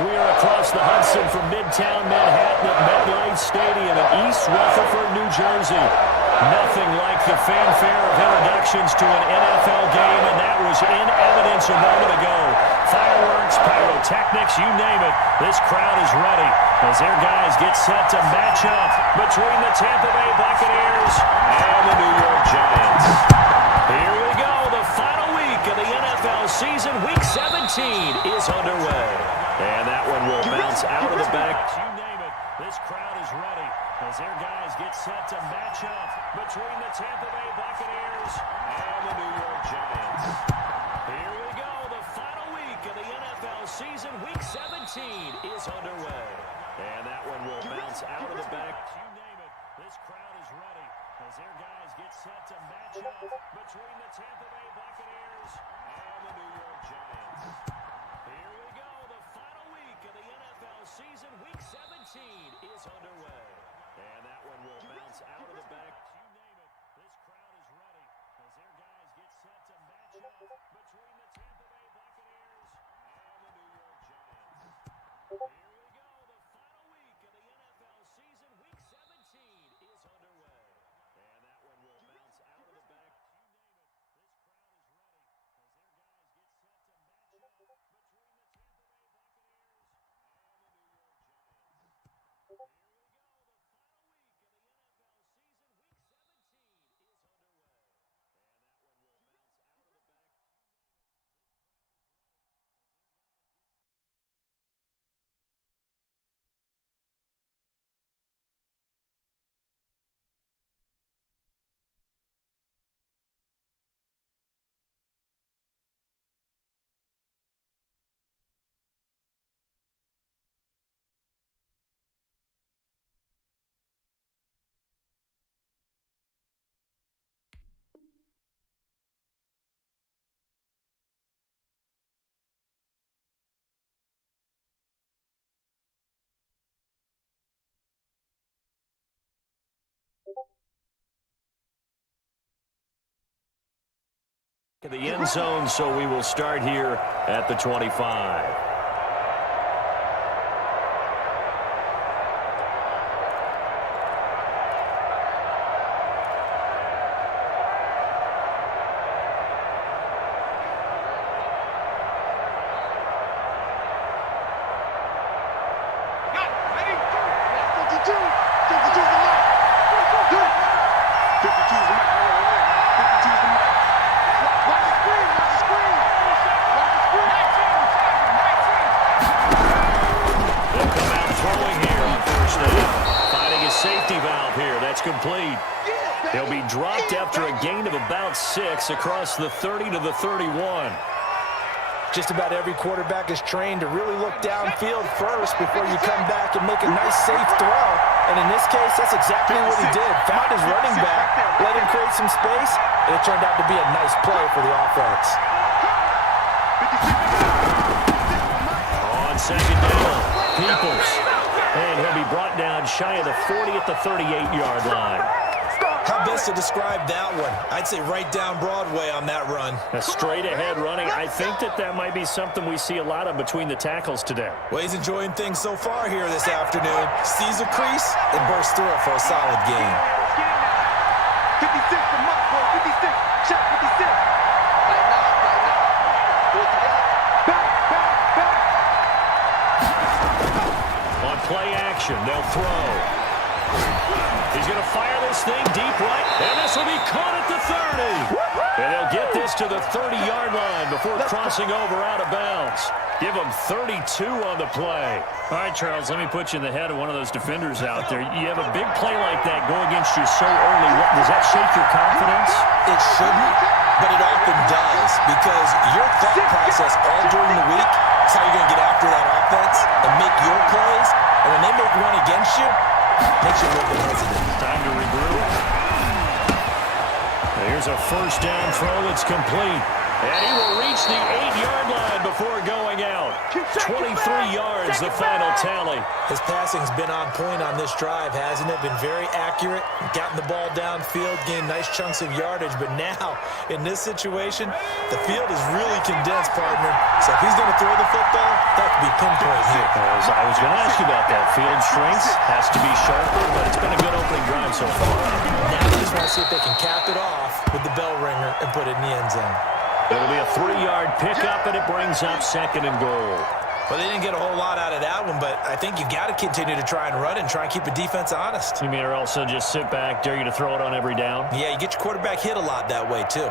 We are across the Hudson from Midtown Manhattan at MetLife Stadium in East Rutherford, New Jersey. Nothing like the fanfare of introductions to an NFL game, and that was in evidence a moment ago. Fireworks, pyrotechnics, you name it. This crowd is ready as their guys get set to match up between the Tampa Bay Buccaneers and the New York Giants. Here we go. The final week of the NFL season, Week 17, is underway. And that one will bounce out of the back. You name it, this crowd is ready as their guys get set to match up between the Tampa Bay Buccaneers and the New York Giants. Here we go, the final week of the NFL season, Week 17, is underway. And that one will bounce out of the back. You name it, this crowd is ready as their guys get set to match up between the Tampa Bay Buccaneers and the New York Giants. Here we go, the final week of the NFL season, Week 17, is underway. And that one will bounce out of the back. You name it, this crowd is ready as their guys get set to match up between the Tampa Bay Buccaneers and the New York Giants. Here we go, the final week of the NFL season, Week 17, is underway. And that one will bounce out of the back. You name it, this crowd is ready as their guys get set to match up between the Tampa Bay Buccaneers and the New York Giants. Here we go, the final week of the NFL season, Week 17, is underway. The end zone, so we will start here at the 25. Complete. He'll be dropped after a gain of about 6 across the 30 to the 31. Just about every quarterback is trained to really look downfield first before you come back and make a nice, safe throw. And in this case, that's exactly what he did. Found his running back, let him create some space, and it turned out to be a nice play for the offense. On second down, Peoples. And he'll be brought down shy of the 40 at the 38-yard line. How best to describe that one? I'd say right down Broadway on that run. A straight-ahead running. I think that might be something we see a lot of between the tackles today. Well, he's enjoying things so far here this afternoon. Sees a crease and bursts through it for a solid gain. 56 from Marco, 56, shot 56. On play action, they'll throw. He's going to fire this thing deep right, and this will be caught at the 30. And they'll get this to the 30-yard line before crossing over out of bounds. Give them 32 on the play. All right, Charles, let me put you in the head of one of those defenders out there. You have a big play like that go against you so early. Does that shake your confidence? It shouldn't, but it often does, because your thought process all during the week is how you're going to get after that offense and make your plays. And when they make one against you, it makes you a little bit hesitant. Time to regroup. Here's a first down throw that's complete. And he will reach the 8-yard line before going out. 23 yards, the final tally. His passing's been on point on this drive, hasn't it? Been very accurate, gotten the ball downfield, gained nice chunks of yardage. But now, in this situation, the field is really condensed, partner. So if he's going to throw the football, that could be pinpoint here. As I was going to ask you about that. Field shrinks, has to be sharper, but it's been a good opening drive so far. Now they just want to see if they can cap it off with the bell ringer and put it in the end zone. It'll be a 3-yard pickup, and it brings up 2nd and goal. Well, they didn't get a whole lot out of that one, but I think you've got to continue to try and run and try and keep the defense honest. You mean or also just sit back, dare you to throw it on every down? Yeah, you get your quarterback hit a lot that way, too.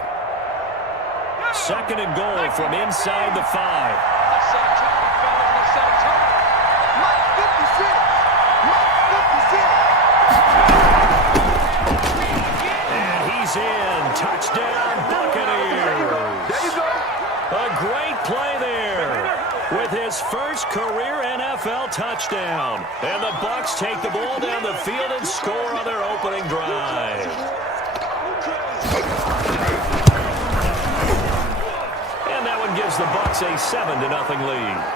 2nd and goal from inside the 5. Let's set a target, fellas. Let's set a target. Mike 56. And he's in. Touchdown, Buccaneers. There you go. A great play there with his first career NFL touchdown. And the Bucs take the ball down the field and score on their opening drive. And that one gives the Bucs a 7-0 lead.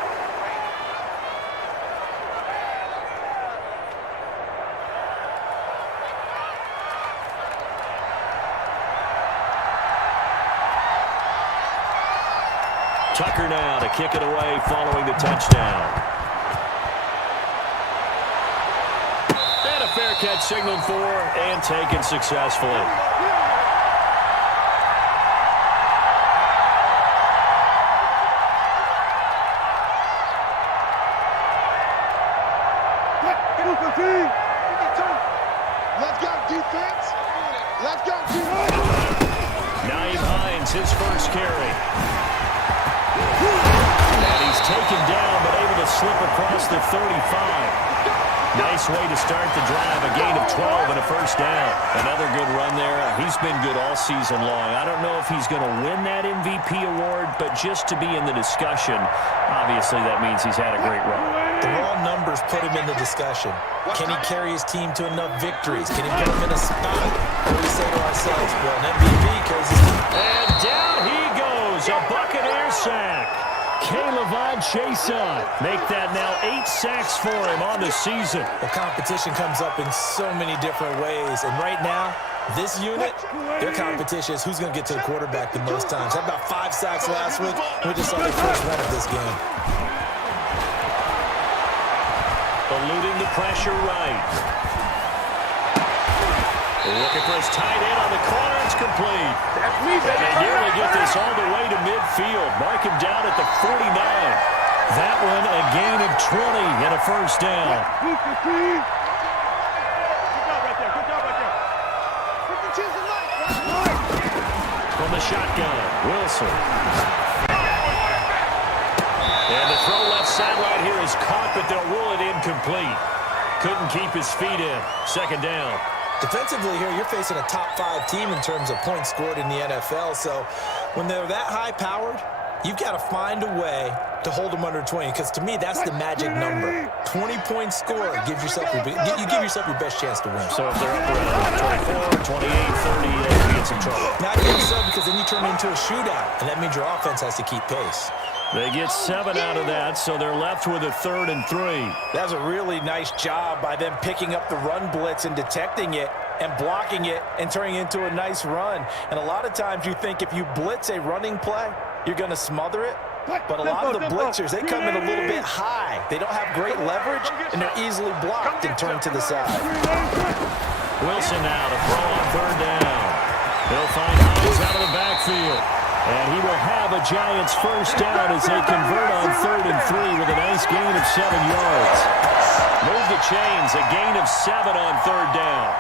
Tucker now to kick it away following the touchdown. And a fair catch signaled for and taken successfully. Let's go, defense. Let's go, defense. Naeem Hines, his first carry. And he's taken down, but able to slip across the 35. Nice way to start the drive, a gain of 12 and a first down. Another good run there. He's been good all season long. I don't know if he's going to win that MVP award, but just to be in the discussion, obviously that means he's had a great run. The raw numbers put him in the discussion. Can he carry his team to enough victories? Can he put him in a spot where we say to ourselves, well, an MVP carries his team? And down he goes, a Buccaneer sack. K'Lavon Chaisson make that now 8 sacks for him on the season. The competition comes up in so many different ways. And right now, this unit, their competition is who's going to get to the quarterback the most times. How about 5 sacks last week? We just saw their first run of this game. Eluding the pressure right. Looking for his tight end on the corner. It's complete. And they nearly get this all the way to midfield. Mark him down at the 49. That one a gain of 20 and a first down. Good job right there. Good job right there. 52's a night. From the shotgun, Wilson. And the throw left sideline here is caught, but they'll rule it incomplete. Couldn't keep his feet in. 2nd down. Defensively here, you're facing a top-5 team in terms of points scored in the NFL. So when they're that high-powered, you've got to find a way to hold them under 20. Because to me, that's the magic number. 20-point score gives yourself you give yourself your best chance to win. So if they're up around 24, 28, 30, they'll be in some trouble. Not even so, because then you turn it into a shootout, and that means your offense has to keep pace. They get 7 out of that, so they're left with a 3rd and 3. That's a really nice job by them picking up the run blitz and detecting it and blocking it and turning it into a nice run. And a lot of times you think if you blitz a running play, you're going to smother it. But a lot of the blitzers, they come in a little bit high. They don't have great leverage, and they're easily blocked and turned to the side. Wilson now to throw on 3rd down. They'll find Hines out of the backfield. And he will have a Giants first down as they convert on 3rd and 3 with a nice gain of 7 yards. Move the chains, a gain of 7 on 3rd down.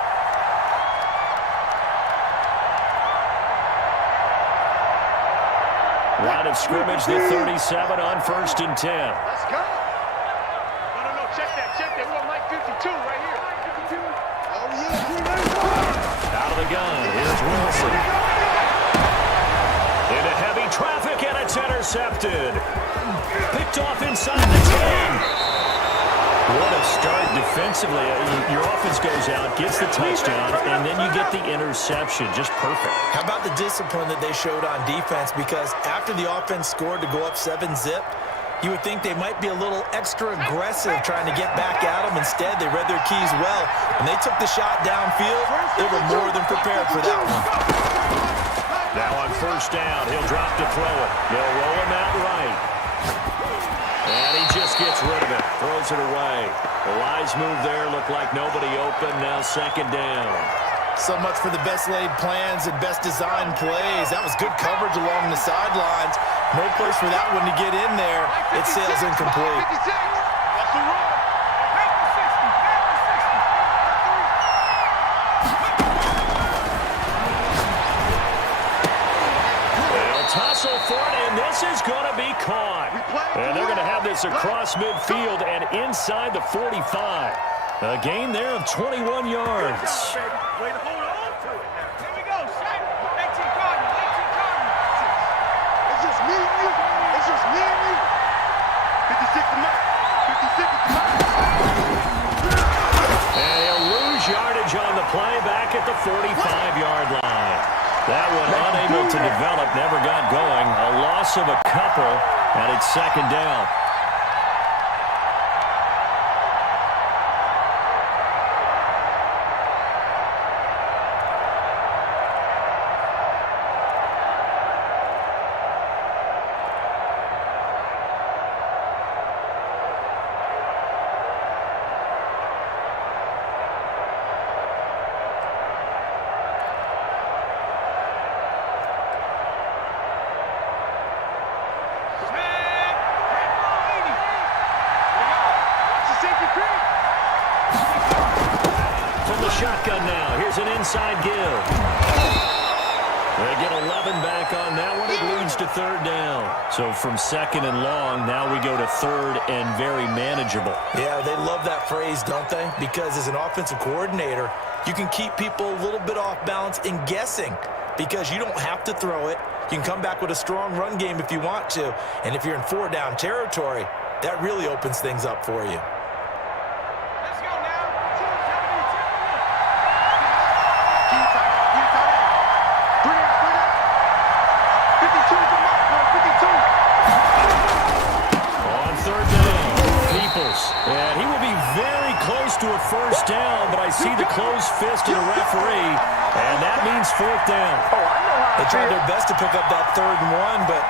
Line of scrimmage, the 37 on 1st and 10. Let's go. No, check that. We want Mike 52 right here. 52. Oh, yeah. Out of the gun, here's Wilson. Into heavy traffic, and it's intercepted. Picked off inside the 10. What a start defensively. Your offense goes out, gets the touchdown, and then you get the interception. Just perfect. How about the discipline that they showed on defense? Because after the offense scored to go up 7-zip, you would think they might be a little extra aggressive trying to get back at them. Instead, they read their keys well. When they took the shot downfield, they were more than prepared for that one. Now on 1st down, he'll drop to throw it. They'll roll him out right. And he just gets rid of it. Throws it away. The wise move there. Looked like nobody open. Now 2nd down. So much for the best laid plans and best designed plays. That was good coverage along the sidelines. No place for that one to get in there. It sails incomplete. That's the run. Tussle for it, and this is going to be caught. And they're going to have this across midfield and inside the 45. A gain there of 21 yards. Way to hold on to it. Here we go. 18 Cardinals. It's just me and you. It's just me and you. 56 to Mike. 56 to Mike. And he'll lose yardage on the play back at the 45-yard line. That one unable to develop, never got going. A loss of a couple, and it's 2nd down. Shotgun now. Here's an inside give. They get 11 back on that one. It leads to 3rd down. So from 2nd and long, now we go to 3rd and very manageable. Yeah, they love that phrase, don't they? Because as an offensive coordinator, you can keep people a little bit off balance in guessing because you don't have to throw it. You can come back with a strong run game if you want to. And if you're in 4-down territory, that really opens things up for you. And he will be very close to a first down, but I see the closed fist of the referee, and that means 4th down. They tried their best to pick up that 3rd and 1, but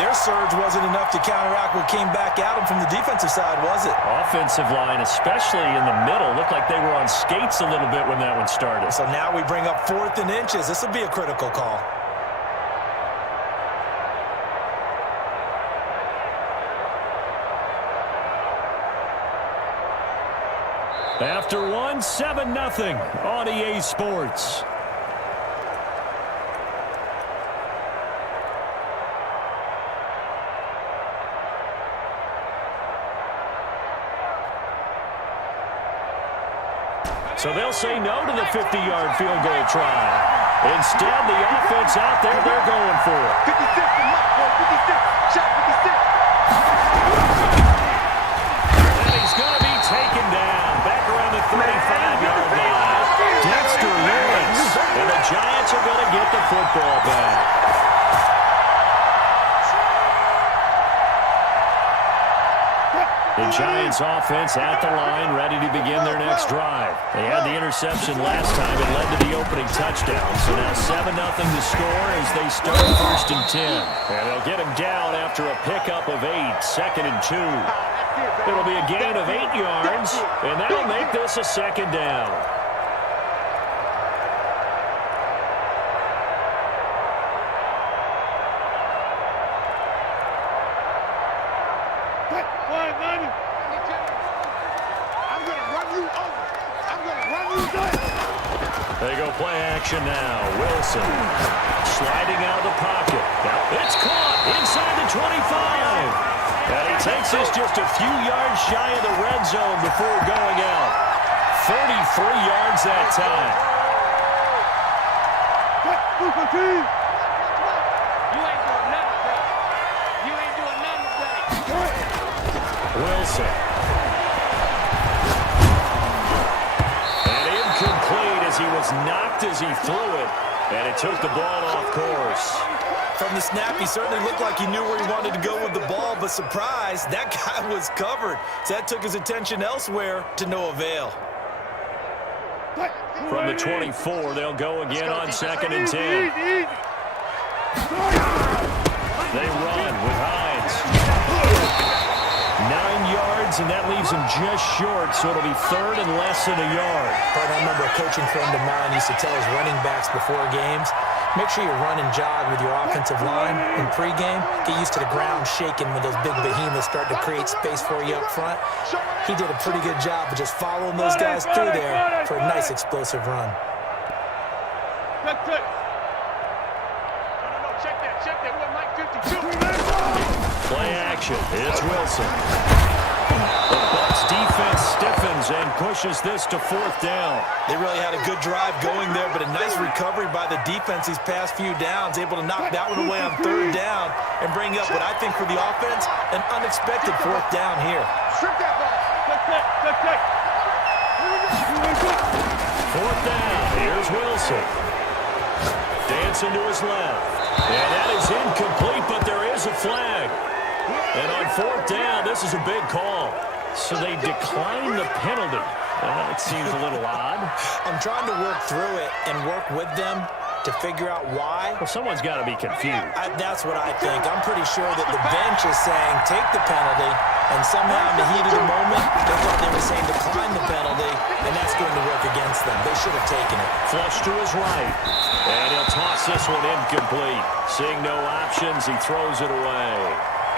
their surge wasn't enough to counteract what came back at them from the defensive side, was it? Offensive line, especially in the middle, looked like they were on skates a little bit when that one started. So now we bring up 4th and inches. This will be a critical call. After 7-0 on EA Sports. So they'll say no to the 50-yard field goal try. Instead, the offense out there, they're going for it. 56 to Mike, 56. Shot 56. And he's going to be taken down. Back around the 35-yard line. Dexter Lawrence. And the Giants are going to get the football back. The Giants offense at the line, ready to begin their next drive. They had the interception last time. It led to the opening touchdown. So now 7-0 to score as they start 1st and 10. And they'll get him down after a pickup of 8, 2nd and 2. It'll be a gain of 8 yards, and that'll make this a 2nd down. They go play action now. Wilson sliding out of the pocket. It's caught inside the 25. And he takes this just a few yards shy of the red zone before going out. 33 yards that time. You ain't doing nothing. You ain't doing nothing. Wilson. He was knocked as he threw it, and it took the ball off course. From the snap, he certainly looked like he knew where he wanted to go with the ball, but surprise, that guy was covered. So that took his attention elsewhere to no avail. From the 24, they'll go again on 2nd and 10. They run with Hines. 9 yards, and that leaves him just short, so it'll be 3rd and less than a yard. But I remember a coaching friend of mine used to tell his running backs before games, make sure you run and jog with your offensive line in pregame. Get used to the ground shaking when those big behemoths start to create space for you up front. He did a pretty good job of just following those guys through there for a nice explosive run. Play action. It's Wilson. The Bucs defense stiffens and pushes this to 4th down. They really had a good drive going there, but a nice recovery by the defense these past few downs, able to knock that one away on 3rd down and bring up what I think for the offense, an unexpected 4th down here. 4th down. Here's Wilson. Dancing to his left. And that is incomplete, but there is a flag. And on 4th down, this is a big call. So they decline the penalty. It seems a little odd. I'm trying to work through it and work with them to figure out why. Well, someone's got to be confused. That's what I think. I'm pretty sure that the bench is saying take the penalty, and somehow in the heat of the moment, they thought they were saying decline the penalty, and that's going to work against them. They should have taken it. Flush to his right. And he'll toss this one incomplete. Seeing no options, he throws it away.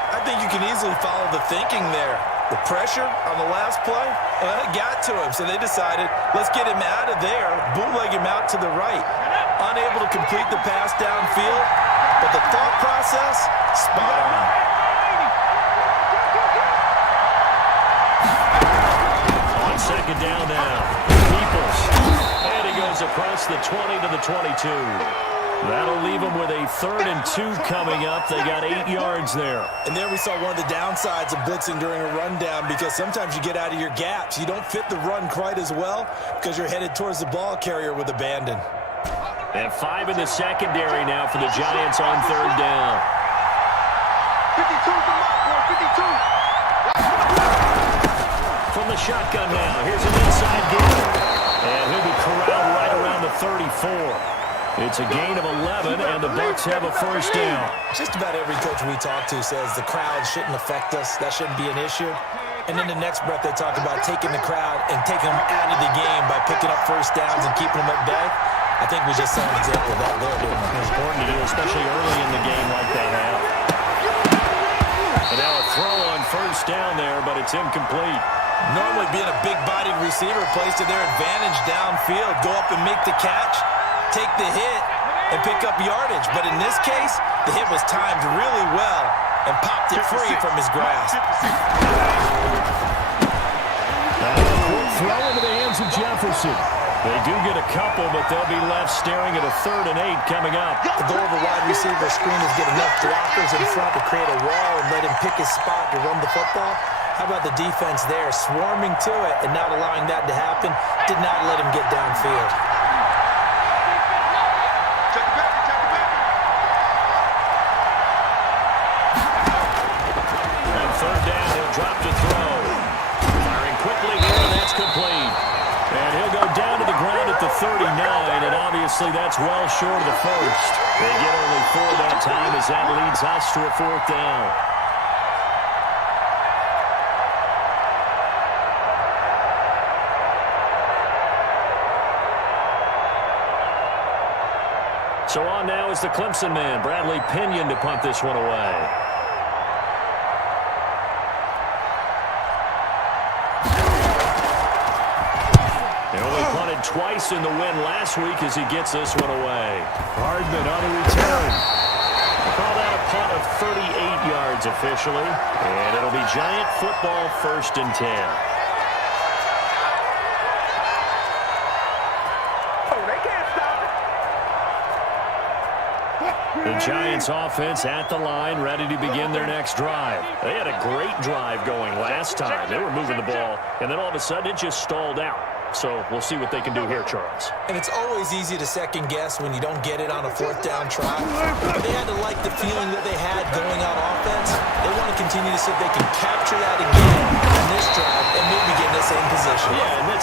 I think you can easily follow the thinking there. The pressure on the last play, it got to him, so they decided, let's get him out of there, bootleg him out to the right. Unable to complete the pass downfield, but the thought process, spot on. On 2nd down now, Peoples. And he goes across the 20 to the 22. That'll leave them with a 3rd and 2 coming up. They got 8 yards there. And there we saw one of the downsides of blitzing during a rundown, because sometimes you get out of your gaps. You don't fit the run quite as well because you're headed towards the ball carrier with abandon. And 5 in the secondary now for the Giants on 3rd down. 52 from my boy, 52. From the shotgun now, here's an inside game. And he'll be corralled right around the 34. It's a gain of 11, and the Bucs have a 1st down. Just about every coach we talk to says the crowd shouldn't affect us. That shouldn't be an issue. And in the next breath, they talk about taking the crowd and taking them out of the game by picking up 1st downs and keeping them at bay. I think we just saw an example of that there, didn't we? It's important to do, especially early in the game like they have. And now a throw on 1st down there, but it's incomplete. Normally being a big-bodied receiver plays to their advantage downfield. Go up and make the catch, take the hit, and pick up yardage. But in this case, the hit was timed really well and popped it free from his grasp. Throw into the hands of Jefferson. They do get a couple, but they'll be left staring at a 3rd and 8 coming up. The goal of a wide receiver screen is get enough blockers in front to create a wall and let him pick his spot to run the football. How about the defense there, swarming to it and not allowing that to happen? Did not let him get downfield. Check it back, check it back. On 3rd down, he'll drop to throw. 39, and obviously that's well short of the first. They get only 4 that time as that leads us to a 4th down. So on now is the Clemson man, Bradley Pinion, to punt this one away. They only punted twice in the win last week as he gets this one away. Hardman on the return. Call that a punt of 38 yards officially. And it'll be Giant football 1st and 10. The Giants offense at the line, ready to begin their next drive. They had a great drive going last time. They were moving the ball, and then all of a sudden it just stalled out. So we'll see what they can do here, Charles. And it's always easy to second guess when you don't get it on a 4th down try. But they had to like the feeling that they had going on offense. They want to continue to see if they can capture that again on this drive and maybe get in the same position. Yeah, and like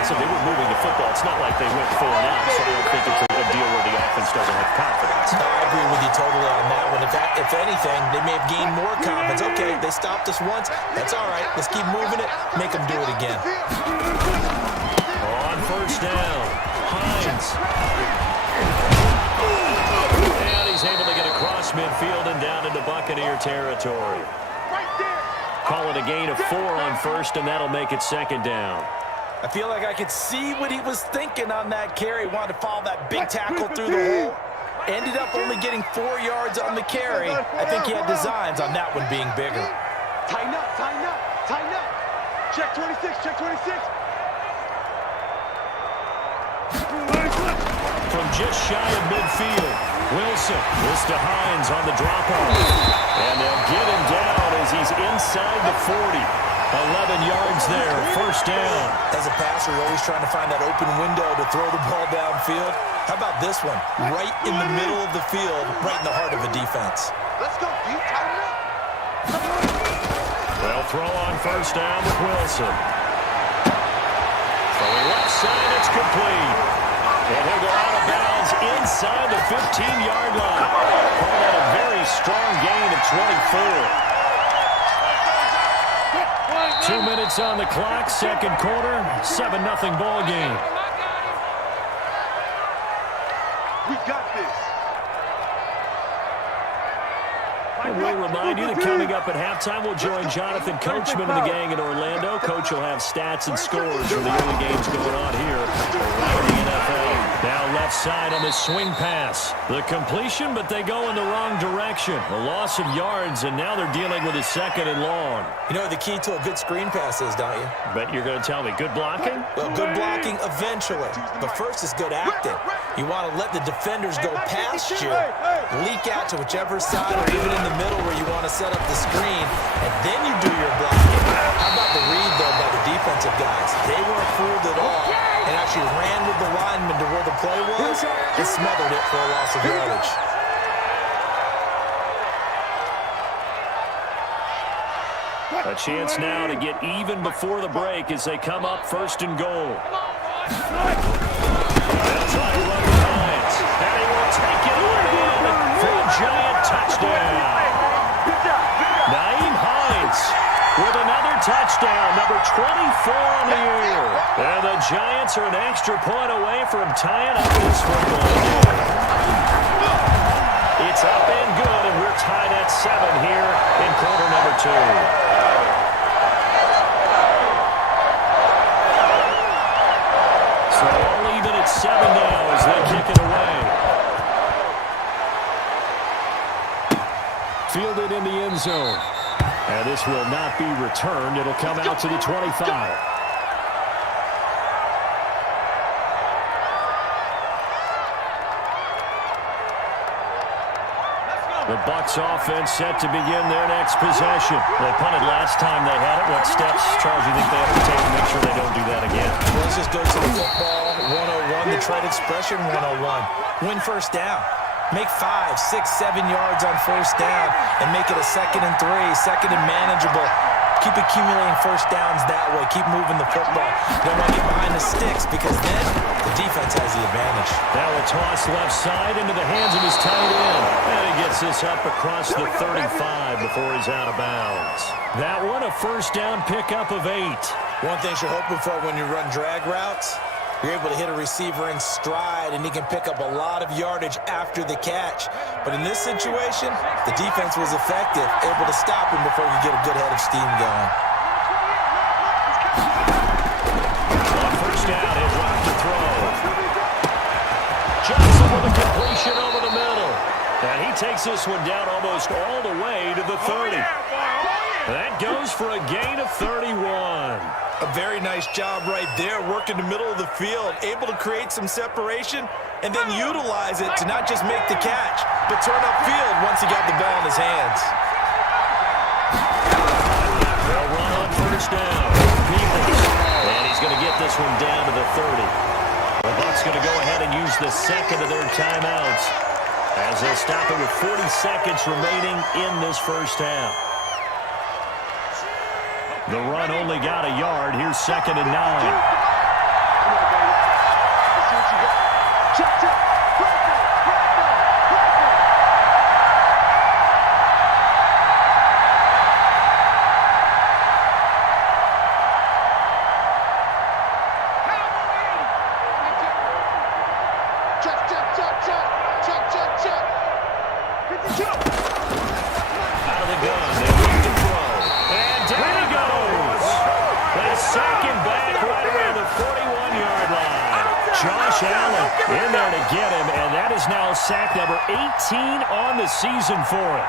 I said, they were moving the football. It's not like they went 4 and out, so I don't think it's a deal where the offense doesn't have confidence. No, I agree with you totally on that one. If anything, they may have gained more confidence. Okay, they stopped us once. That's all right. Let's keep moving it. Make them do it again. On 1st down, Hines. And he's able to get across midfield and down into Buccaneer territory. Call it a gain of 4 on 1st, and that'll make it 2nd down. I feel like I could see what he was thinking on that carry. Wanted to follow that big tackle through the hole. Ended up only getting 4 yards on the carry. I think he had designs on that one being bigger. Tighten up, tighten up, tighten up. Check 26, check 26. From just shy of midfield, Wilson. This to Hines on the drop-off. And they'll get him down as he's inside the 40. 11 yards there, 1st down. As a passer, you're always trying to find that open window to throw the ball downfield. How about this one? Right in the middle of the field, right in the heart of a defense. Let's go, deep, tighten up. They'll throw on 1st down with Wilson. Throwing left side, it's complete. And he'll go out of bounds inside the 15-yard line. Call that a very strong gain of 24. 2 minutes on the clock, 2nd quarter, 7-0 ball game. We got this. And we'll remind you that coming up at halftime, we'll join Jonathan Coachman and the gang in Orlando. Coach will have stats and scores from the early games going on here around the NFL. Now left side on this swing pass. The completion, but they go in the wrong direction. A loss of yards, and now they're dealing with a 2nd and long. You know what the key to a good screen pass is, don't you? Bet you're going to tell me good blocking? Well, good blocking eventually. But first is good acting. You want to let the defenders go past you, leak out to whichever side or even in the middle where you want to set up the screen, and then you do your blocking. How about the read, though, by the defensive guys? They weren't fooled at all and actually ran with the lineman to where the play was and smothered it for a loss of yardage. A chance now to get even before the break as they come up 1st and goal. They'll try to run the Giants, and they will take it on in for a Giant touchdown. Nyheim Hines with another touchdown, number 24 on the year. And the Giants are an extra point away from tying up this football game. It's up and good, and we're tied at 7 here in quarter number 2. So all even at 7 now as they kick it away. Fielded in the end zone. And this will not be returned. It'll come out to the 25. The Bucs offense set to begin their next possession. They punted last time they had it. What steps, Charles, you think they have to take to make sure they don't do that again? Let's just go to the football 101, the trade expression 101. Win 1st down. Make 5, 6, 7 yards on 1st down and make it a 2nd and 3, 2nd and manageable. Keep accumulating first downs that way. Keep moving the football. Don't want to get behind the sticks because then the defense has the advantage. Now a toss left side into the hands of his tight end. And he gets this up across the 35 before he's out of bounds. That one, a first down pickup of 8. One thing you're hoping for when you run drag routes, you're able to hit a receiver in stride, and he can pick up a lot of yardage after the catch. But in this situation, the defense was effective, able to stop him before he could get a good head of steam going. On first down, he'll drop the throw. Johnson with a completion over the middle. And he takes this one down almost all the way to the 30. That goes for a gain of 31. A very nice job right there, working the middle of the field, able to create some separation and then utilize it to not just make the catch, but turn upfield once he got the ball in his hands. They'll run on first down. Peoples. And he's going to get this one down to the 30. The Bucs going to go ahead and use the second of their timeouts as they'll stop it with 40 seconds remaining in this first half. The run only got a yard. Here's 2nd and 9. Come on, baby. Let's see what you got. Check, check. Break it, break it, break it. Check, check, check, check. Check, check, check. 52. Out of the gun. They move to throw. And down he goes. They sack him back right around the 41-yard line. Josh Allen in there to get him, and that is now sack number 18 on the season for him.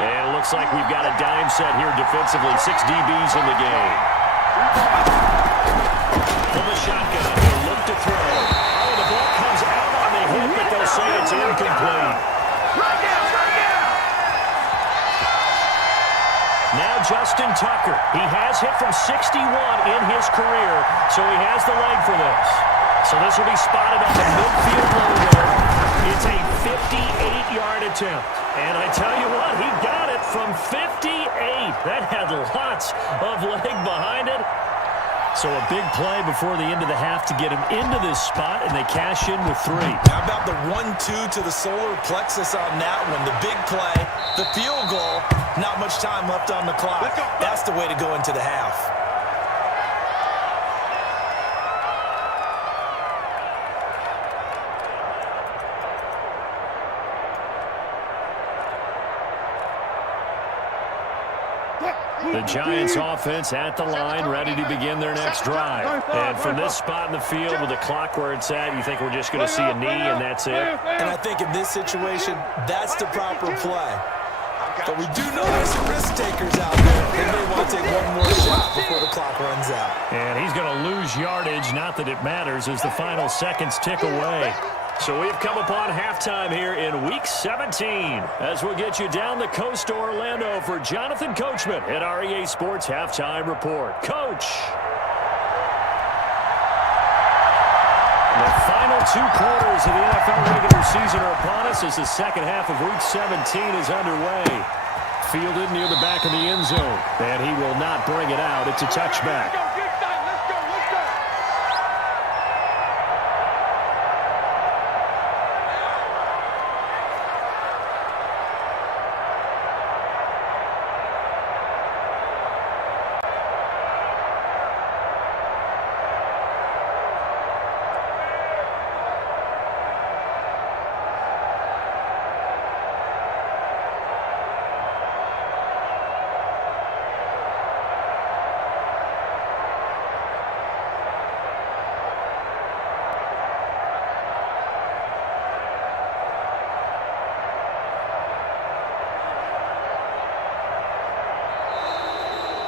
And it looks like we've got a dime set here defensively. 6 DBs in the game. From the shotgun, he'll look to throw. Oh, the ball comes out on the hit, but they'll say it's incomplete. Now Justin Tucker. He has hit from 61 in his career, so he has the leg for this. So this will be spotted on the midfield logo. It's a 58-yard attempt. And I tell you what, he got it from 58. That had lots of leg behind it. So a big play before the end of the half to get him into this spot, and they cash in with 3. How about the 1-2 to the solar plexus on that one? The big play, the field goal, not much time left on the clock. That's the way to go into the half. The Giants offense at the line, ready to begin their next drive. And from this spot in the field with the clock where it's at, you think we're just going to see a knee and that's it? And I think in this situation, that's the proper play. But we do know there's some risk takers out there. They may want to take one more shot before the clock runs out. And he's going to lose yardage, not that it matters, as the final seconds tick away. So we've come upon halftime here in Week 17 as we'll get you down the coast to Orlando for Jonathan Coachman at REA Sports Halftime Report. Coach! The final 2 quarters of the NFL regular season are upon us as the second half of Week 17 is underway. Fielded near the back of the end zone, and he will not bring it out. It's a touchback.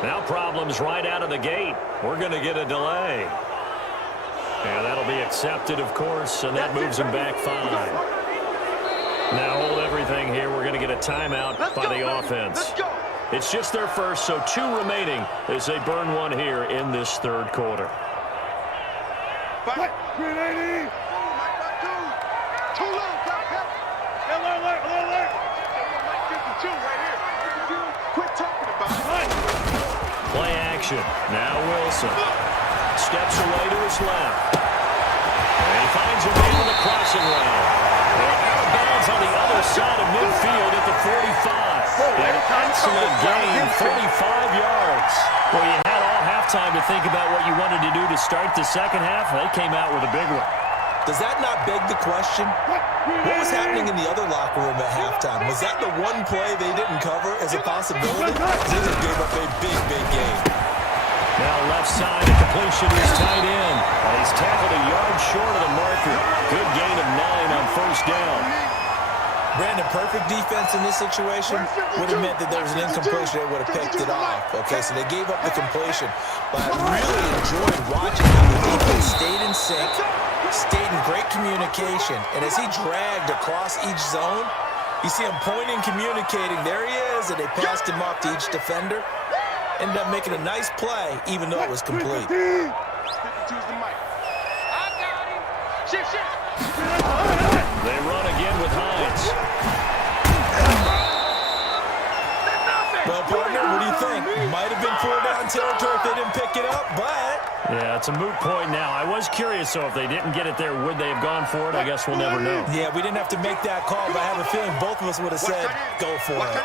Now problems right out of the gate. We're going to get a delay. And that'll be accepted, of course, and that moves him back 5. Now hold everything here. We're going to get a timeout by the offense. It's just their first, so 2 remaining as they burn one here in this third quarter. Back. 380. Too low, alert. 52 right here. Quit talking about action. Now Wilson steps away to his left. And he finds a man in the crossing lane. And out of bounds on the other side of midfield at the 45. An excellent gain, 45 yards. Well, you had all halftime to think about what you wanted to do to start the second half. They came out with a big one. Does that not beg the question? What was happening in the other locker room at halftime? Was that the one play they didn't cover as a possibility? They just gave up a big, big game. Now left side, the completion is tight in. And he's tackled a yard short of the marker. Good gain of 9 on first down. Brandon, perfect defense in this situation would have meant that there was an incompletion. They would have picked it off. Okay, so they gave up the completion. But I really enjoyed watching how the defense stayed in sync, stayed in great communication. And as he dragged across each zone, you see him pointing, communicating. There he is, and they passed him off to each defender. Ended up making a nice play, even though it was complete. I got him. Shift. They run again with Hines. Well, partner, what do you think? Might have been 4-down territory if they didn't pick it up, but... Yeah, it's a moot point now. I was curious, so if they didn't get it there, would they have gone for it? I guess we'll never know. Yeah, we didn't have to make that call, but I have a feeling both of us would have said, go for it.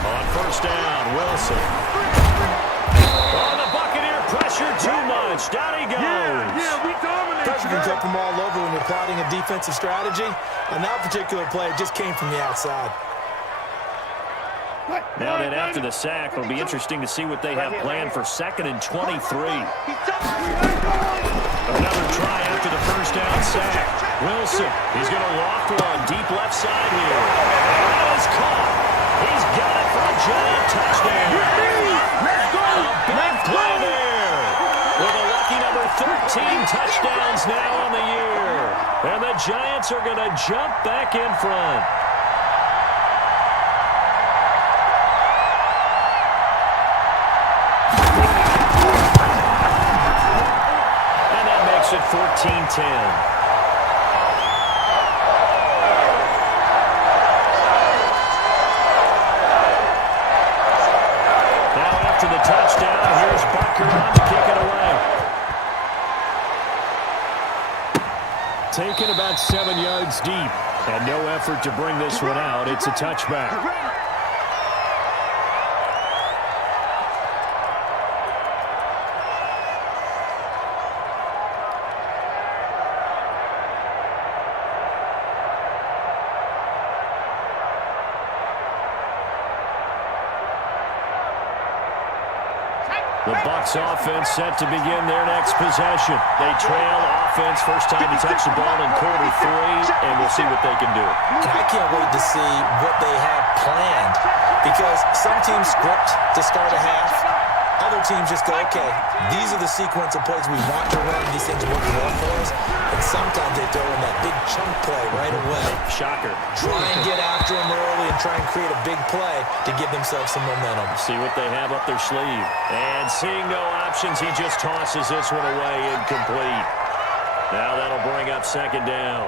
On first down, Wilson. On the Buccaneer, pressure too much. Down he goes. Yeah, we dominate. Pressure can come from all over when you're plotting a defensive strategy. On that particular play, it just came from the outside. Now then, after the sack, it'll be interesting to see what they have planned for 2nd and 23. Another try after the first down sack. Wilson, he's going to loft one deep left side here. And that is caught. He's got it for a giant touchdown. A big play there. With a lucky number 13 touchdowns now on the year. And the Giants are going to jump back in front. At 14-10. Now after the touchdown, here's Barker on to kick it away. Taken about 7 yards deep, and no effort to bring this one out. It's a touchback. The Bucs offense set to begin their next possession. They trail offense, first time to touch the ball in quarter 3, and we'll see what they can do. And I can't wait to see what they have planned, because some teams script to start a half. Other teams just go, okay, these are the sequence of plays we want to run. These things work well for us. And sometimes they throw in that big chunk play right away. Shocker. Try and get after them early and try and create a big play to give themselves some momentum. See what they have up their sleeve. And seeing no options, he just tosses this one away incomplete. Now that'll bring up 2nd down.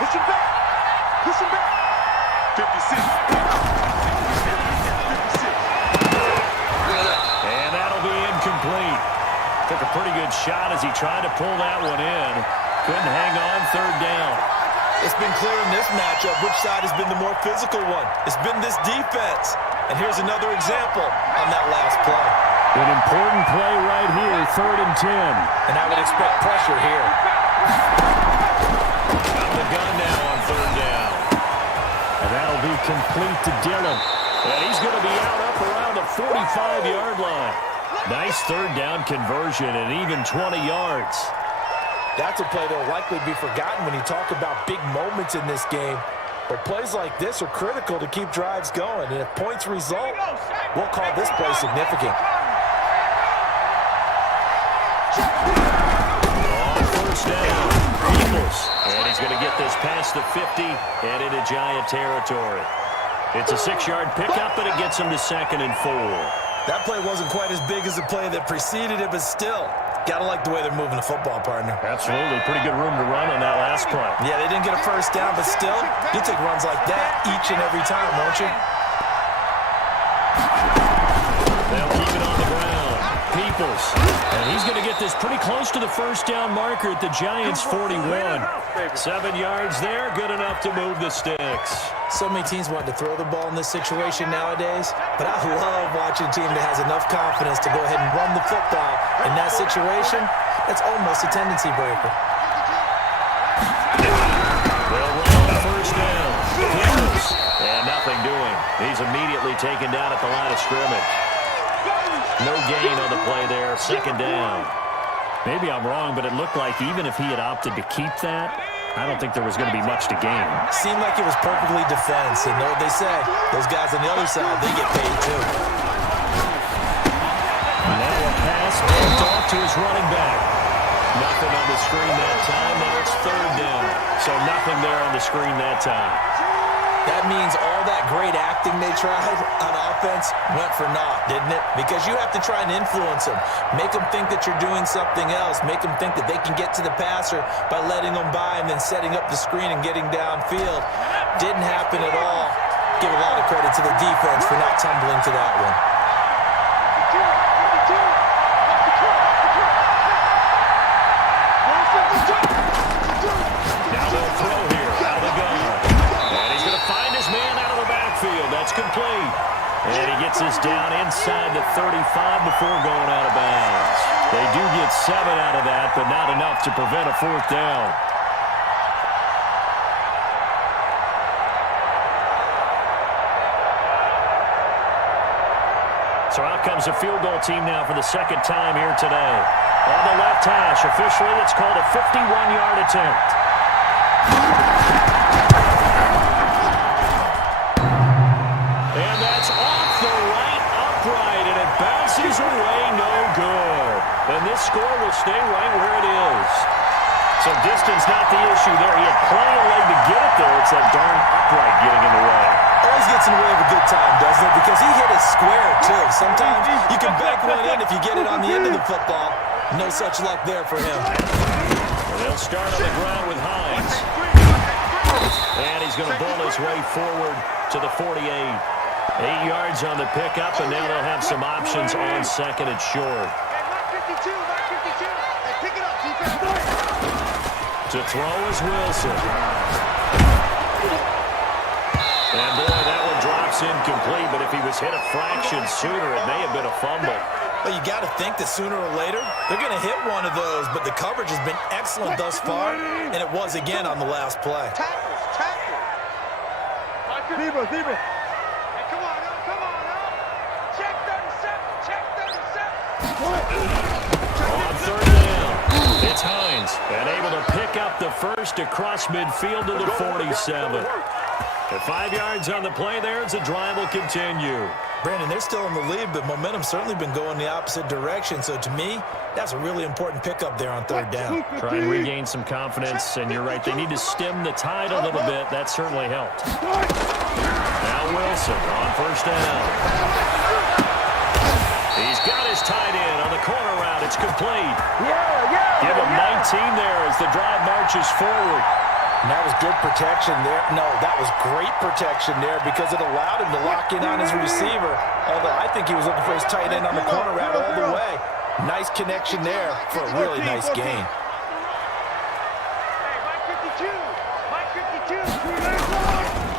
Push him back. 56. And that'll be incomplete. Took a pretty good shot as he tried to pull that one in. Couldn't hang on 3rd down. It's been clear in this matchup which side has been the more physical one. It's been this defense. And here's another example on that last play. An important play right here, 3rd and 10. And I would expect pressure here. Out the gun now on 3rd down. And that'll be complete to Dillon. And he's going to be out up around the 45-yard line. Nice 3rd down conversion and even 20 yards. That's a play that will likely be forgotten when you talk about big moments in this game. But plays like this are critical to keep drives going. And if points result, we'll call this play significant. On first down, Eagles. And he's going to get this past the 50 and into Giant territory. It's a 6-yard pickup, and it gets him to 2nd and 4. That play wasn't quite as big as the play that preceded it, but still Gotta like the way they're moving the football, partner. Absolutely. Pretty good room to run on that last play. Yeah, they didn't get a first down, but still, you take runs like that each and every time, won't you? They'll keep it on the ground. Peoples. And he's going to get this pretty close to the first down marker at the Giants' 41. 7 yards there, good enough to move the sticks. So many teams want to throw the ball in this situation nowadays, but I love watching a team that has enough confidence to go ahead and run the football. In that situation, that's almost a tendency breaker. They'll run on first down. Peoples. And nothing doing. He's immediately taken down at the line of scrimmage. No gain on the play there. Second down. Maybe I'm wrong, but it looked like even if he had opted to keep that, I don't think there was going to be much to gain. Seemed like it was perfectly defense, and know what they say. Those guys on the other side, they get paid too. Now a pass dumped off to his running back. Nothing on the screen that time. Now it's third down. So nothing there on the screen that time. That means all that great acting they tried on offense went for naught, didn't it? Because you have to try and influence them. Make them think that you're doing something else. Make them think that they can get to the passer by letting them by and then setting up the screen and getting downfield. Didn't happen at all. Give a lot of credit to the defense for not tumbling to that one. Now they'll throw here out of the gun. And he's going to find his man out of the backfield. That's complete. And he gets this down inside the 35 before going out of bounds. They do get 7 out of that, but not enough to prevent a fourth down. So out comes a field goal team now for the second time here today. On the left hash, officially it's called a 51-yard attempt. And that's off the right upright, and it bounces away no good. And this score will stay right where it is. So distance not the issue there. He had plenty of leg to get it there. It's that darn upright getting in the way. Always gets in the way of a good time, doesn't it? Because he hit it square, too. Sometimes you can bank one in if you get it on the end of the football. No such luck there for him. Well, they'll start on the ground with Hines. And he's going to bull his way forward to the 48. 8 yards on the pickup, and now they'll have some options on second and short. To throw is Wilson. And boy, that one drops incomplete, but if he was hit a fraction sooner, it may have been a fumble. Well, you got to think that sooner or later, they're going to hit one of those, but the coverage has been excellent thus far, and it was again on the last play. Tackle. Zebra. Hey, come on up. Check 37. On third down, it's Hines, and able to pick up the first across midfield to the 47. At 5 yards on the play there, as the drive will continue. Brandon, they're still in the lead, but momentum's certainly been going the opposite direction. So to me, that's a really important pickup there on third down. Try and regain some confidence, and you're right, they need to stem the tide a little bit. That certainly helped. Now Wilson on first down. He's got his tight end on the corner route. It's complete. Give him 19 there as the drive marches forward. And that was good protection there. No, that was great protection there because it allowed him to lock in on his receiver. Although I think he was looking for his tight end on the corner route all the way. Nice connection there for a really nice gain.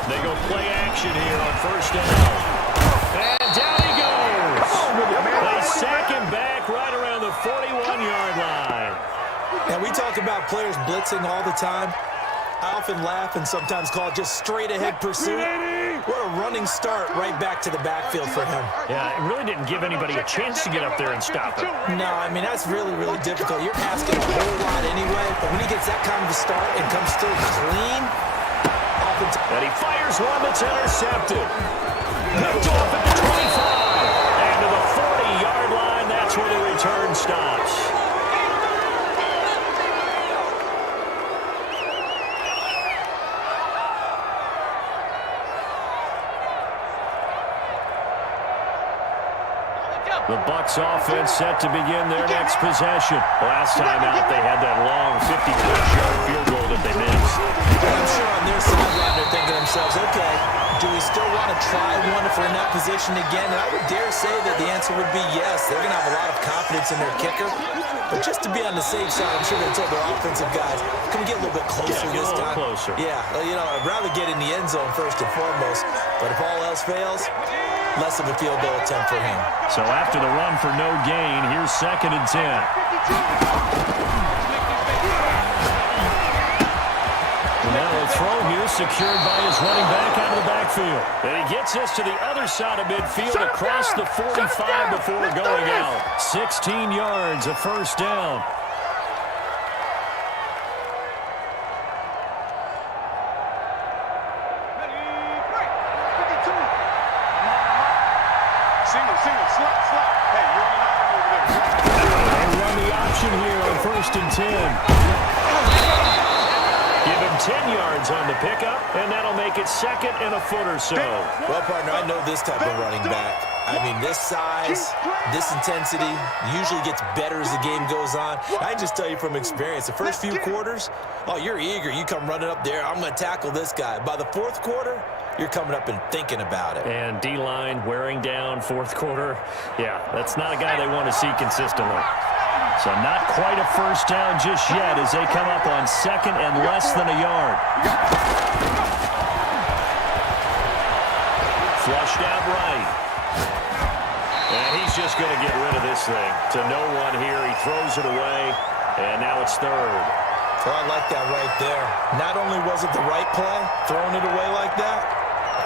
They go play action here on first down. And down he goes. They sack him back right around the 41-yard line. And we talk about players blitzing all the time. I often laugh and sometimes call it just straight-ahead pursuit. What a running start right back to the backfield for him. Yeah, it really didn't give anybody a chance to get up there and stop him. No, I mean, that's really, really difficult. You're asking a whole lot anyway, but when he gets that kind of a start and comes still clean, and he fires one that's intercepted. Picked off at the 25. And to the 40-yard line, that's where the return stops. The Bucs offense set to begin their next possession. Last time out, they had that long 50-plus-yard field goal that they missed. And I'm sure on their sideline they're thinking to themselves, okay, do we still want to try one if we're in that position again? And I would dare say that the answer would be yes. They're going to have a lot of confidence in their kicker. But just to be on the safe side, I'm sure they told their offensive guys, can we get a little bit closer this time? Closer. Yeah, well, you know, I'd rather get in the end zone first and foremost. But if all else fails, less of a field goal attempt for him. So after the run for no gain, here's 2nd and 10. Now a throw here secured by his running back out of the backfield. And he gets us to the other side of midfield across the 45 before going out. 16 yards, a first down. Single, slot. Hey, you're on the line over there. They run the option here on 1st and 10. Give him 10 yards on the pickup, and that'll make it 2nd and a foot or so. Well, partner, I know this type of running back. I mean, this size, this intensity usually gets better as the game goes on. I can just tell you from experience, the first few quarters, oh, you're eager. You come running up there, I'm going to tackle this guy. By the 4th quarter, you're coming up and thinking about it. And D-line wearing down 4th quarter. Yeah, that's not a guy they want to see consistently. So not quite a first down just yet as they come up on 2nd and less than a yard. Flushed out right. And he's just going to get rid of this thing. To no one here. He throws it away. And now it's 3rd. Well, I like that right there. Not only was it the right play, throwing it away like that,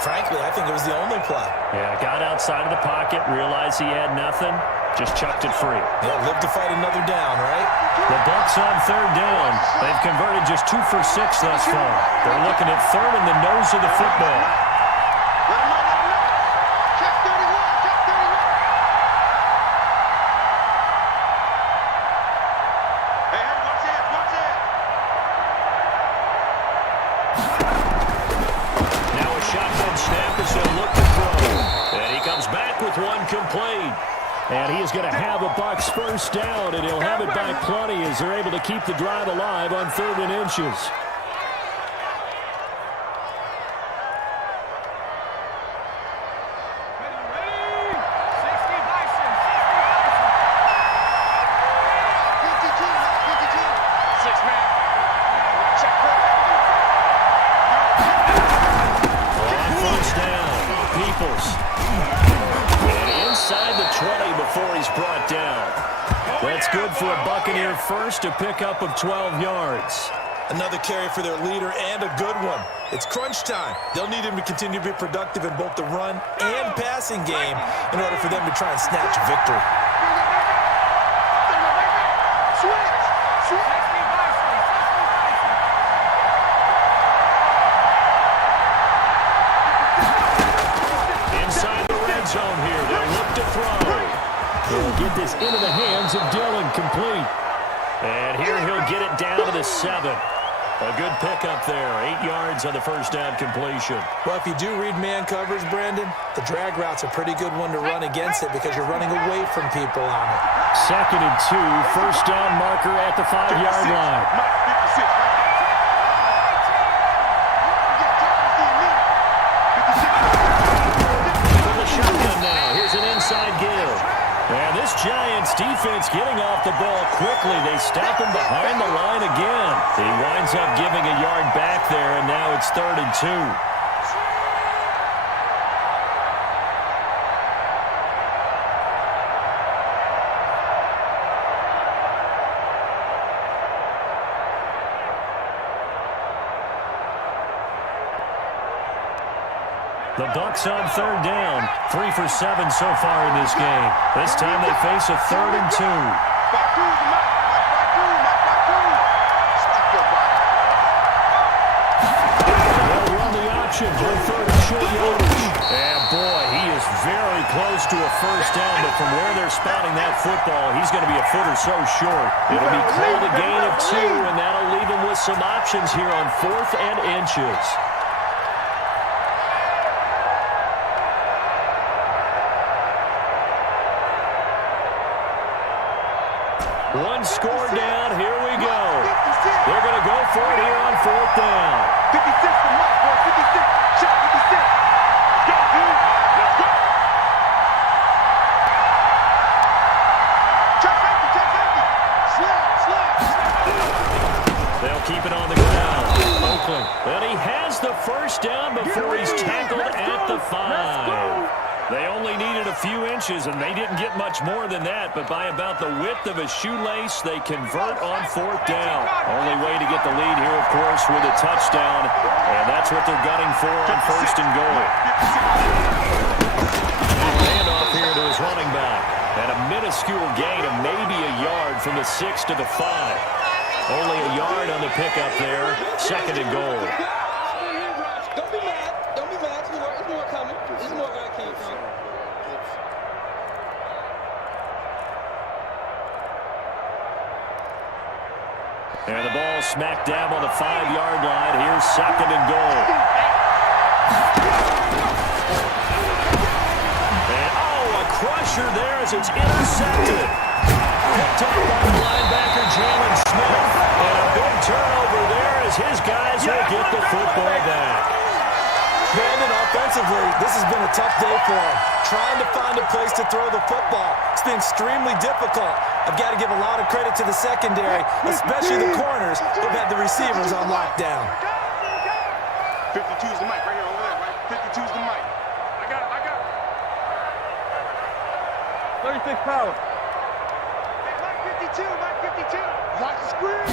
frankly, I think it was the only play. Yeah, got outside of the pocket, realized he had nothing, just chucked it free. Yeah, live to fight another down, right? The Bucs on 3rd down. They've converted just 2 for 6 thus far. They're looking at 3rd in the nose of the football. Let him know. Check 31, check 31. Hey, watch it. Now a shotgun snap as they look to throw. And he comes back with one complete. And he is going to have a Bucs first down, and he'll have it by plenty as they're able to keep the drive alive on 3rd and inches. That's good for a Buccaneer first, a pickup of 12 yards. Another carry for their leader and a good one. It's crunch time. They'll need him to continue to be productive in both the run and passing game in order for them to try and snatch victory. Inside the red zone here. They'll look to throw. He'll get this into the hands of Dillon, complete. And here he'll get it down to the 7. A good pickup there. 8 yards on the first down completion. Well, if you do read man coverage, Brandon, the drag route's a pretty good one to run against it because you're running away from people on it. 2nd and 2. First down marker at the 5-yard line. From the shotgun now. Here's an inside give. And this Giants defense getting off the ball quickly. They stop him behind the line again. He winds up giving a yard back there, and now it's 3rd and 2. The Bucs on 3rd down. 3 for 7 so far in this game. This time they face a 3rd and 2. They'll run the option for 3rd and short yardage. And boy, he is very close to a first down, but from where they're spotting that football, he's going to be a foot or so short. It'll be called a gain of 2, and that'll leave him with some options here on 4th and inches. One score down. Here we go. They're going to go for it here on 4th down. 56 to Mike, boy. 56. Shot 56. Let's go, dude. Let's go. Check safety. Slap. They'll keep it on the ground. Oakland. Well, he has the first down before he's tackled at the 5. They only needed a few inches, and they didn't get much more than that, but by about the width of a shoelace, they convert on 4th down. Only way to get the lead here, of course, with a touchdown, and that's what they're gunning for on 1st and goal. Handoff here to his running back, and a minuscule gain of maybe a yard from the 6 to the 5. Only a yard on the pickup there, 2nd and goal. Don't be mad. There's more coming. There's more where I came from. And the ball smack dab on the 5-yard line. Here's 2nd and goal. And, a crusher there as it's intercepted. Picked up by the linebacker, Jalen Smith. And a big turnover there as his guys will get the football back. Brandon, offensively, this has been a tough day for him. Trying to find a place to throw the football. It's been extremely difficult. I've got to give a lot of credit to the secondary, especially the corners who've had the receivers on lockdown. 52 is the mic right here over there, right? 52 is the mic. I got it. 36 power. Mike 52, Mike 52. Watch the screen.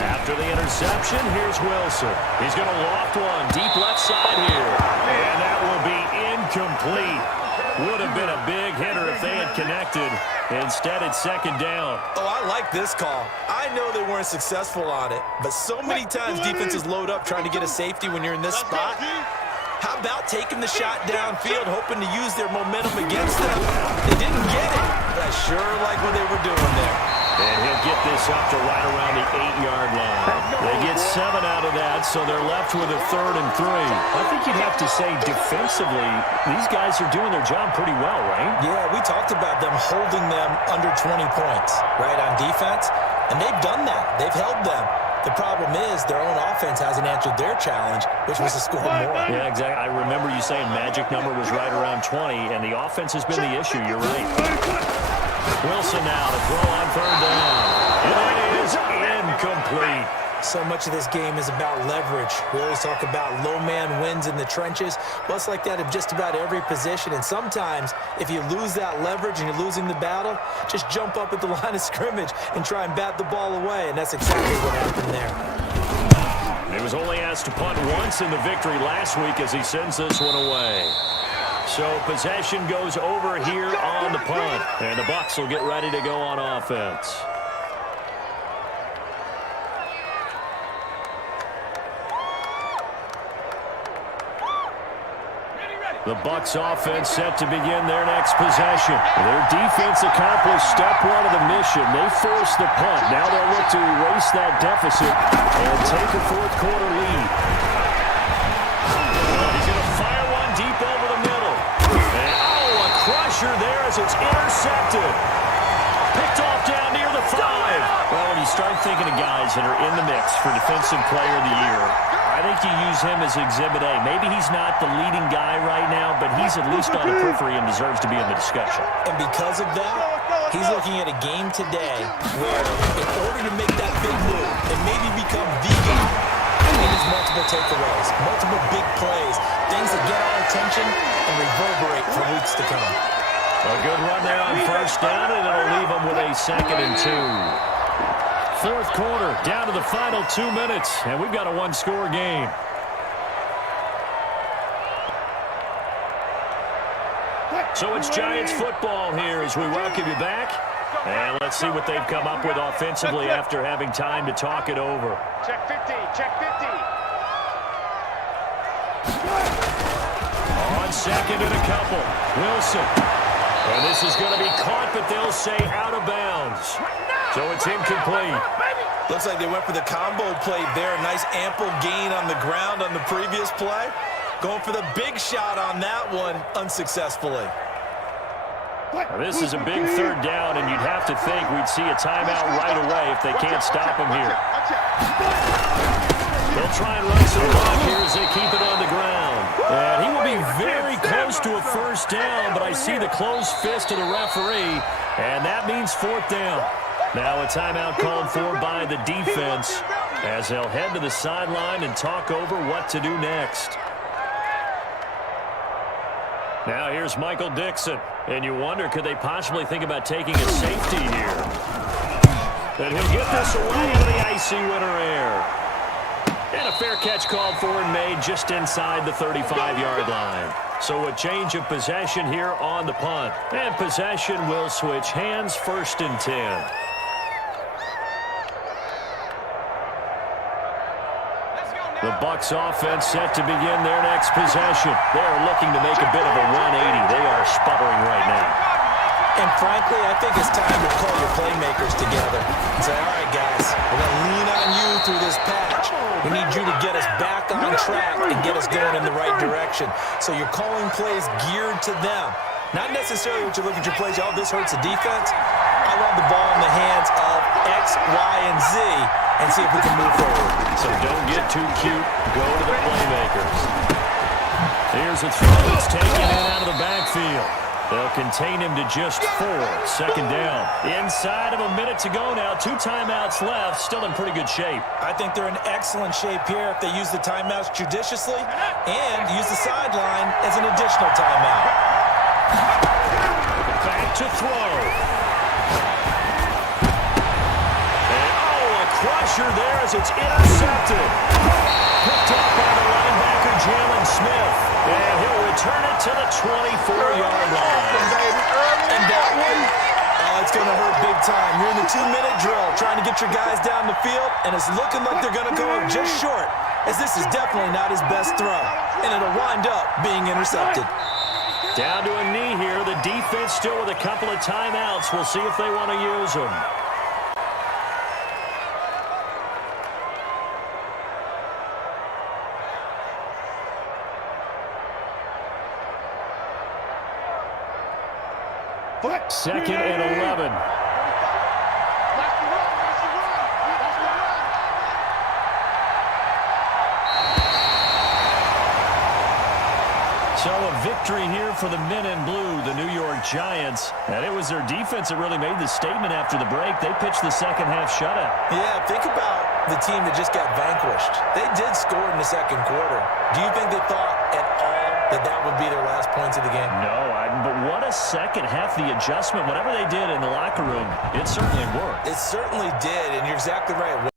After the interception, here's Wilson. He's going to loft one deep left side here. And that will be incomplete. Would have been a big hitter if they had connected. Instead, it's 2nd down. Oh, I like this call. I know they weren't successful on it, but so many times defenses load up trying to get a safety when you're in this spot. How about taking the shot downfield, hoping to use their momentum against them? They didn't get it, but I sure like what they were doing there. And he'll get this up to right around the 8-yard line. They get 7 out of that, so they're left with a 3rd and 3. I think you'd have to say defensively, these guys are doing their job pretty well, right? Yeah, we talked about them holding them under 20 points, right, on defense, and they've done that. They've held them. The problem is their own offense hasn't answered their challenge, which was to score more. Yeah, exactly. I remember you saying magic number was right around 20, and the offense has been the issue. You're right. Wilson now to throw on 3rd down. And it is incomplete. So much of this game is about leverage. We always talk about low man wins in the trenches. Well, it's like that of just about every position. And sometimes, if you lose that leverage and you're losing the battle, just jump up at the line of scrimmage and try and bat the ball away. And that's exactly what happened there. He was only asked to punt once in the victory last week as he sends this one away. So possession goes over here on the punt. And the Bucs will get ready to go on offense. The Bucs offense set to begin their next possession. Their defense accomplished step 1 of the mission. They forced the punt. Now they'll look to erase that deficit and take a 4th quarter lead. He's going to fire one deep over the middle. And, a crusher there as it's intercepted. Picked off down near the 5. Well, when you start thinking of guys that are in the mix for Defensive Player of the Year, I think you use him as Exhibit A. Maybe he's not the leading guy right now, but he's at least on the periphery and deserves to be in the discussion. And because of that, he's looking at a game today where in order to make that big move and maybe become the guy, he needs multiple takeaways, multiple big plays, things that get our attention and reverberate for weeks to come. A good run there on 1st down, and it'll leave him with a 2nd and 2. 4th quarter, down to the final 2 minutes, and we've got a 1-score game. So it's Giants football here as we welcome you back. And let's see what they've come up with offensively after having time to talk it over. Check 50, check 50. On 2nd and a couple, Wilson. And this is going to be caught, but they'll say out of bounds. So it's incomplete. Looks like they went for the combo play there. A nice ample gain on the ground on the previous play. Going for the big shot on that one unsuccessfully. Now, this is a big third down, and you'd have to think we'd see a timeout right away if they can't stop him here. They'll try and run some clock here as they keep it on the ground. And he will be very close to a first down, but I see the closed fist of the referee, and that means fourth down. Now a timeout called for by the defense as they'll head to the sideline and talk over what to do next. Now here's Michael Dixon, and you wonder, could they possibly think about taking a safety here? And he'll get this away into the icy winter air. And a fair catch called for and made just inside the 35-yard line. So a change of possession here on the punt. And possession will switch hands, 1st and 10. The Bucs offense set to begin their next possession. They're looking to make a bit of a 180. They are sputtering right now. And frankly, I think it's time to call your playmakers together and say, all right, guys, we're going to lean on you through this patch. We need you to get us back on track and get us going in the right direction. So you're calling plays geared to them. Not necessarily what you look at your plays, oh, this hurts the defense. I want the ball in the hands of X, Y, and Z and see if we can move forward. So don't get too cute. Go to the playmakers. Here's a throw that's taken in out of the backfield. They'll contain him to just 4. 2nd down. Inside of a minute to go now. 2 timeouts left. Still in pretty good shape. I think they're in excellent shape here if they use the timeouts judiciously and use the sideline as an additional timeout. Back to throw. And a crusher there as it's intercepted. Picked up by the linebacker, Jalen Smith. And he'll return it to the 24-yard line. And that one, it's going to hurt big time. You're in the 2-minute drill trying to get your guys down the field, and it's looking like they're going to go up just short, as this is definitely not his best throw, and it'll wind up being intercepted. Down to a knee here. The defense still with a couple of timeouts. We'll see if they want to use them. Second and 11. So a victory here for the men in blue, the New York Giants. And it was their defense that really made the statement after the break. They pitched the second half shutout. Yeah, think about the team that just got vanquished. They did score in the second quarter. Do you think they thought at all that that would be their last points of the game? No, but what a second half. The adjustment, whatever they did in the locker room, it certainly worked. It certainly did, and you're exactly right.